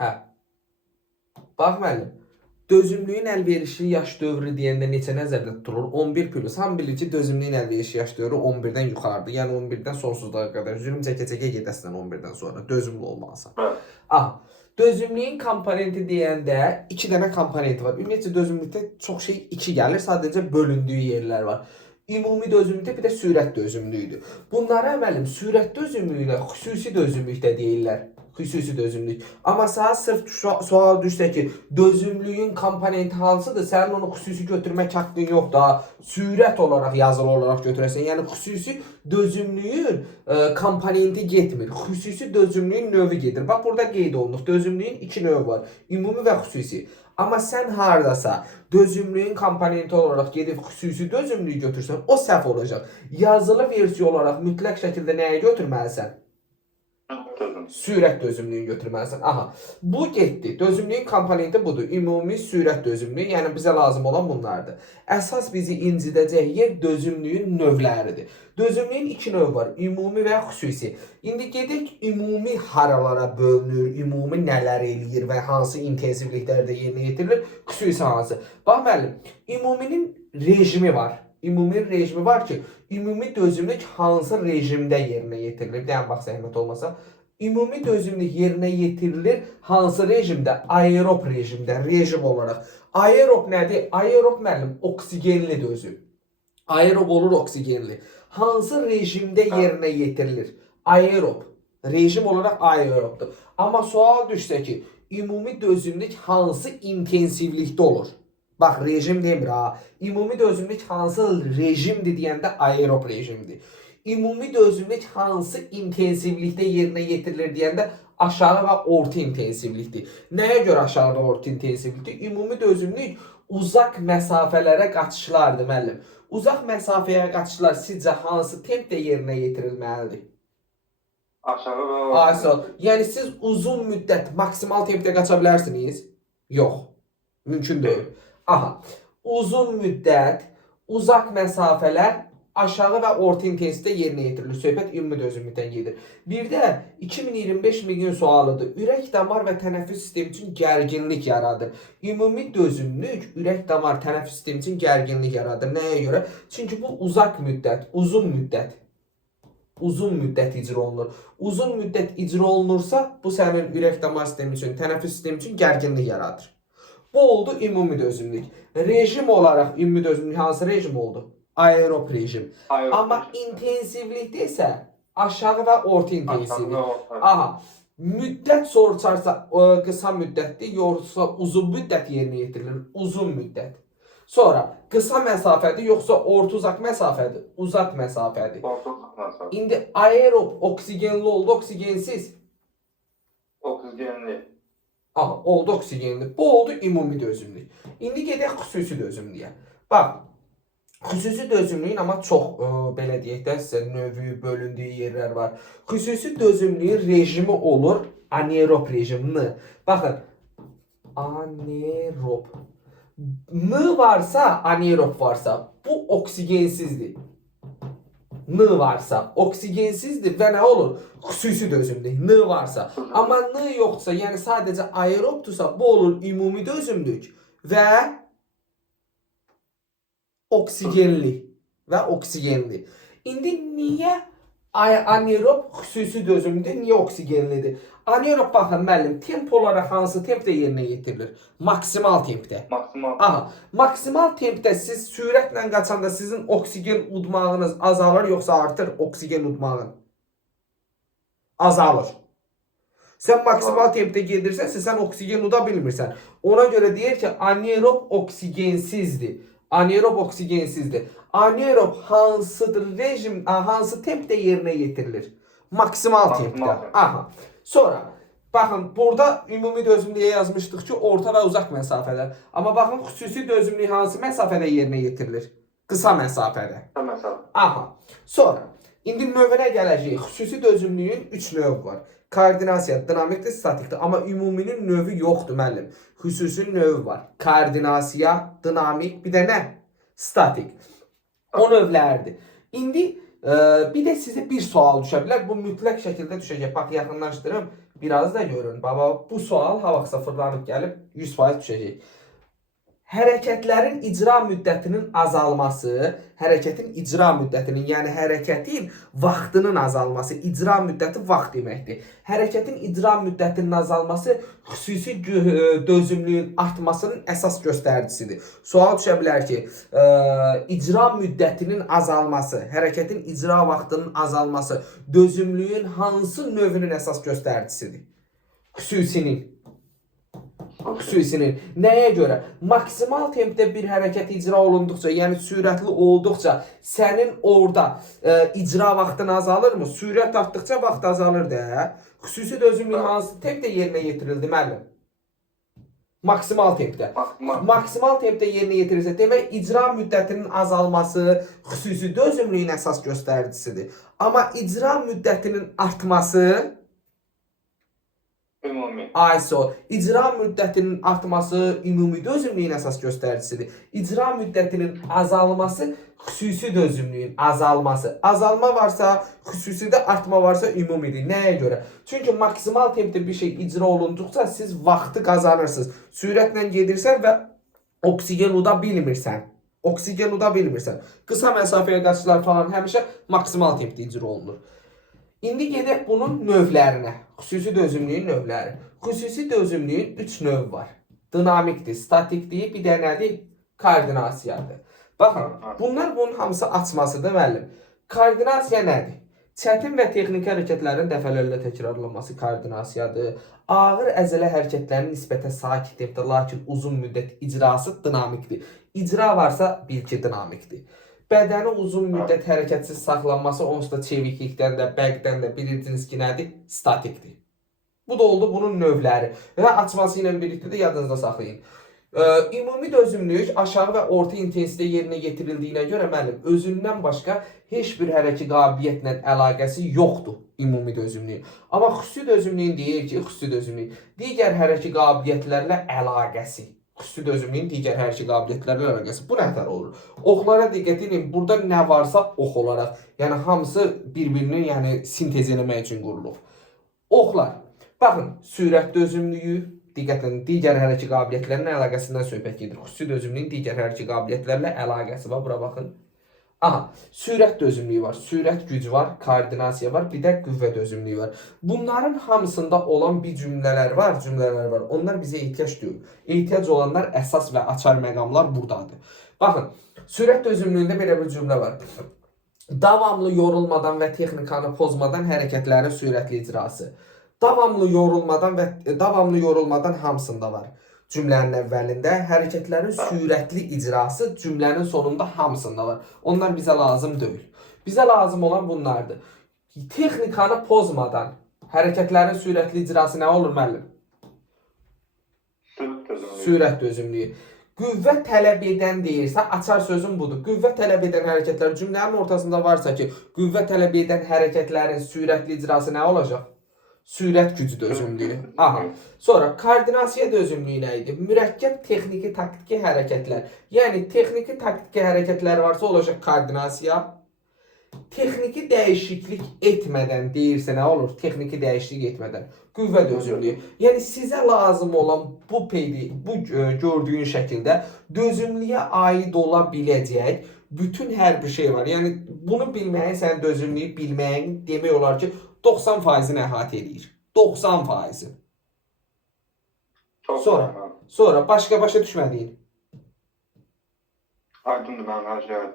Hə. Bax müəllim, dözümlüyün əlverişli yaş dövrü deyəndə neçə nəzərdə tutulur? 11 plus. Hamı bilir ki, dözümlüyün əlverişli yaş dövrü 11-dən yuxarıdır. Yəni 11-dən sonsuzluğa qədər zülm çəkə-çəkə gedəsən 11-dən sonra dözümlü olmalısan. Aha. Dözümlüyün komponenti deyəndə 2 dənə komponenti var. Ümumiyyətcə dözümlükdə çox şey 2 gəlir, sadəcə bölündüyü yerlər var. Ümumi dözümlükdə bir də sürət dözümlüyüdür. Bunlara müəllim sürət dözümlüyünə xüsusi dözümlük də deyirlər. Xüsusi dözümlük. Amma sənə sırf sual düşsə ki, dözümlüyün komponenti hansıdır? Sənin onu xüsusi götürmək haqqın yoxdur. Sürət olaraq, yazılı olaraq götürəsən. Yəni xüsusi dözümlüyün komponenti getmir. Xüsusi dözümlüyün növü gedir. Bax burada qeyd olunur. Dözümlüyün 2 növü var. Ümumi və xüsusi. Amma sən hardasa dözümlüyün komponenti olaraq gedib xüsusi dözümlüyü götürsən, o səhv olacaq. Yazılı versiya olaraq mütləq şəkildə nəyə götürməlisən? Sürət dözümlüyünü götürməlisən. Aha, bu getdi. Dözümlüyün komponenti budur. Ümumi sürət dözümlüyü, yəni bizə lazım olan bunlardır. Əsas bizi incidəcək yer dözümlüyün növləridir. Dözümlüyün 2 növü var. Ümumi və xüsusi. İndi gedək ümumi haralara bölünür, ümumi nələr eləyir və hansı intensivliklərdə yerinə yetirilir, xüsusi hansı. Bax müəllim, ümuminin rejimi var. Ümumi rejimi var ki, ümumi dözümlük hansı rejimdə yerinə yetirilir? Deyən bax zəhmət olmasa. Ümumi dözümlük yerinə yetirilir hansı rejimdə? Aerob rejimdə, rejim olaraq. Aerob nədir? Aerob müəllim oksigenli dözüm. Aerob olur oksigenli. Hansı rejimdə yerinə yetirilir? Aerob. Rejim olaraq aerobdur. Amma sual düşsə ki, ümumi dözümlük hansı intensivlikdə olur? Bax, rejim demir ha. Ümumi dözümlük hansı rejimdir deyəndə aerob rejimdir. Ümumi dözümlük hansı intensivlikdə yerinə yetirilir deyəndə aşağı və orta intensivlikdir. Nəyə görə aşağı və orta intensivlikdir? Ümumi dözümlük uzaq məsafələrə qaçışlardır müəllim. Uzaq məsafəyə qaçışlar sizcə hansı tempdə yerinə yetirilməlidir? Aşağı və orta. Yəni siz uzun müddət maksimal tempdə qaça bilərsiniz? Yox. Mümkün deyil. Aha. Uzun müddət, uzaq məsafələr aşağı və orta intensivlikdə yerinə yetirilir. Söhbət ümumi dözümlükdən gedir. Bir də 2025 milyon sualıdır. Ürək, damar və tənəffüs sistemi üçün gərginlik yaradır. Ümumi dözümlük ürək, damar, tənəffüs sistemi üçün gərginlik yaradır. Nəyə görə? Çünki bu uzaq müddət, uzun müddət icra olunur. Uzun müddət icra olunursa, bu sənin ürək, damar sistemi üçün, tənəffüs sistemi üçün gərginlik yaradır. Bu oldu ümumi dözümlük. Rejim olaraq ümumi dözümlük hansı rejim oldu? Aerob rejim. Amma intensivlikdə isə aşağı və orta intensivlik. Aha. Müddət soruşarsa qısa müddətdir, yoxsa uzun müddət yerinə yetirilir. Uzun müddət. Sonra qısa məsafədir, yoxsa orta uzaq məsafədir. Uzaq məsafədir. Orta məsafə. İndi aerob oksigenli oldu, oksigensiz. Oksigenli. Aha, oldu oksigenli. Bu oldu ümumi dözümlük. İndi gedək xüsusi dözümlüyə. Bax. Xüsusi dözümlüyün amma çox, belə deyək də, sizə növü, bölündüyü yerlər var. Xüsusi dözümlüyün rejimi olur anaerob rejimi. Baxın, anaerob. N varsa, anaerob varsa, bu oksigensizdir. N varsa, oksigensizdir və nə olur? Xüsusi dözümlük, N varsa. Amma N yoxsa, yəni sadəcə aerobdursa, bu olur ümumi dözümlük və oksigenli və oksigenli. İndi niyə anaerob xüsusi dözümlüdür, niyə oksigenlidir? Anaerob baxın müəllim, temp olaraq hansı tempdə yerinə yetirilir? Maksimal tempdə. Maksimal. Aha, maksimal tempdə siz sürətlə qaçanda sizin oksigen udmağınız azalır, yoxsa artır oksigen udmağın? Azalır. Sən maksimal tempdə gedirsən, sən oksigen uda bilmirsən. Ona görə deyir ki, anaerob oksigensizdir. Anaerob oksigensizdir. Anaerob hansıdır rejim, hansı tempdə yerinə yetirilir? Maksimal tempdə. Aha. Sonra baxın, burada ümumi dözümlüyə yazmışdıq ki, orta və uzaq məsafələr. Amma baxın, xüsusi dözümlük hansı məsafədə yerinə yetirilir? Qısa məsafədə. Qısa məsafə. Aha. Sonra indi növünə gələcəyik. Xüsusi dözümlüyün 3 növü var. Koordinasiya, dinamikdir, statikdir. Amma ümuminin növü yoxdur müəllim. Xüsusi növü var. Koordinasiya, dinamik, bir də nə? Statik. O növlərdir. İndi Bir de size bir sual düşə bilər. Bu mütləq şəkildə düşəcək. Bax, yaxınlaşdırım. Biraz da görün. Baba, bu sual ha vaxtsa fırlanıb gəlib 100% düşəcək. Hərəkətlərin icra müddətinin azalması, hərəkətin icra müddətinin, yəni hərəkətin vaxtının azalması, icra müddəti vaxt deməkdir. Hərəkətin icra müddətinin azalması xüsusi dözümlüyün artmasının əsas göstəricisidir. Sual düşə bilər ki, icra müddətinin azalması, hərəkətin icra vaxtının azalması dözümlüyün hansı növünün əsas göstəricisidir? Xüsusinin. Nəyə görə? Maksimal tempdə bir hərəkət icra olunduqca, yəni sürətli olduqca sənin orada icra vaxtın azalırmı? Sürət artdıqca vaxt azalır da. Xüsusi dözümlük hansı tempdə yerinə yetirildi müəllim? Maksimal tempdə. Maksimal tempdə yerinə yetirilsə, demək icra müddətinin azalması xüsusi dözümlüyün əsas göstəricisidir. Amma icra müddətinin artması ümumi. ISO. İcra müddətinin artması ümumi dözümlüyün əsas göstəricisidir. İcra müddətinin azalması xüsusi dözümlüyün azalması. Azalma varsa, xüsusidə artma varsa ümumidir. Nəyə görə? Çünki maksimal tempdə bir şey icra olunduqca siz vaxtı qazanırsınız. Sürətlə gedirsən və oksigen uda bilmirsən. Qısa məsafəyə qaçışlar falan həmişə maksimal tempdə icra olunur. İndi gedək bunun növlərinə. Xüsusi dözümlüyün növləri. Xüsusi dözümlüyün 3 növü var. Dinamikdir, statikdir, bir də nədir? Koordinasiyadır. Baxın, bunun hamısı açmasıdır müəllim. Koordinasiya nədir? Çətin və texniki hərəkətlərin dəfələrlə təkrarlanması koordinasiyadır. Ağır əzələ hərəkətlərin nisbətən sakit tempdə, lakin uzun müddət icrası dinamikdir. İcra varsa bil ki, dinamikdir. Bədəni uzun müddət hərəkətsiz saxlanması onsuz da çeviklikdən də, bəqdən də bilirsiniz ki, nədir? Statikdir. Bu da oldu bunun növləri. Və açması ilə birlikdə də yadınızda saxlayın. Ümumi dözümlülük aşağı və orta intensitetdə yerinə yetirildiyinə görə müəllim, özündən başqa heç bir hərəkət qabiliyyətlə əlaqəsi yoxdur ümumi dözümlülük. Amma xüsusi dözümlüyün deyir ki, xüsusi dözümlülük digər hərəkət qabiliyyətlərlə əlaqəsi. Xüsusi dözümlüyün digər hərəkət qabiliyyətlərlə əlaqəsi. Bu nətər olur? Oxlara diqqət edin. Burada nə varsa ox olaraq, yəni hamısı bir-birini sintez eləmək üçün qurulur. Oxlar. Baxın, sürət dözümlüyü, diqqət edin, digər hərəkət qabiliyyətlərinin əlaqəsindən söhbət gedir. Xüsusi dözümlüyün digər hərəkət qabiliyyətlərlə əlaqəsi var. Bura baxın. Aha, sürət dözümlüyü var, sürət gücü var, koordinasiya var, bir də qüvvə dözümlüyü var. Bunların hamısında olan bir cümlələr var. Onlar bizə ehtiyac deyil. Ehtiyac olanlar əsas və açar məqamlar buradadır. Baxın, sürət dözümlüyündə belə bir cümlə var. Davamlı yorulmadan və texnikanı pozmadan hərəkətlərin sürətli icrası. Davamlı yorulmadan hamısında var. Cümlənin əvvəlində hərəkətlərin sürətli icrası cümlənin sonunda hamısında var. Onlar bizə lazım deyil. Bizə lazım olan bunlardır. Texnikanı pozmadan hərəkətlərin sürətli icrası nə olur müəllim? Sürət dözümlüyü. Qüvvə tələb edən deyirsə, açar sözüm budur. Qüvvə tələb edən hərəkətlər cümlənin ortasında varsa ki, qüvvə tələb edən hərəkətlərin sürətli icrası nə olacaq? Sürət gücü dözümlüyü. Aha. Sonra koordinasiya dözümlüyü nə idi? Mürəkkəb texniki taktiki hərəkətlər. Yəni texniki taktiki hərəkətlər varsa olacaq koordinasiya. Texniki dəyişiklik etmədən deyirsə nə olur? Texniki dəyişiklik etmədən qüvvə dözümlüyü. Yəni sizə lazım olan bu gördüyün şəkildə dözümlüyə aid ola biləcək bütün hər bir şey var. Yəni bunu bilməyin, sən dözümlüyü bilməyin demək olar ki 90%-ni əhatə edir. 90%. Sonra başqa düşmədiyin. Aydındır, mən hər şey aydın.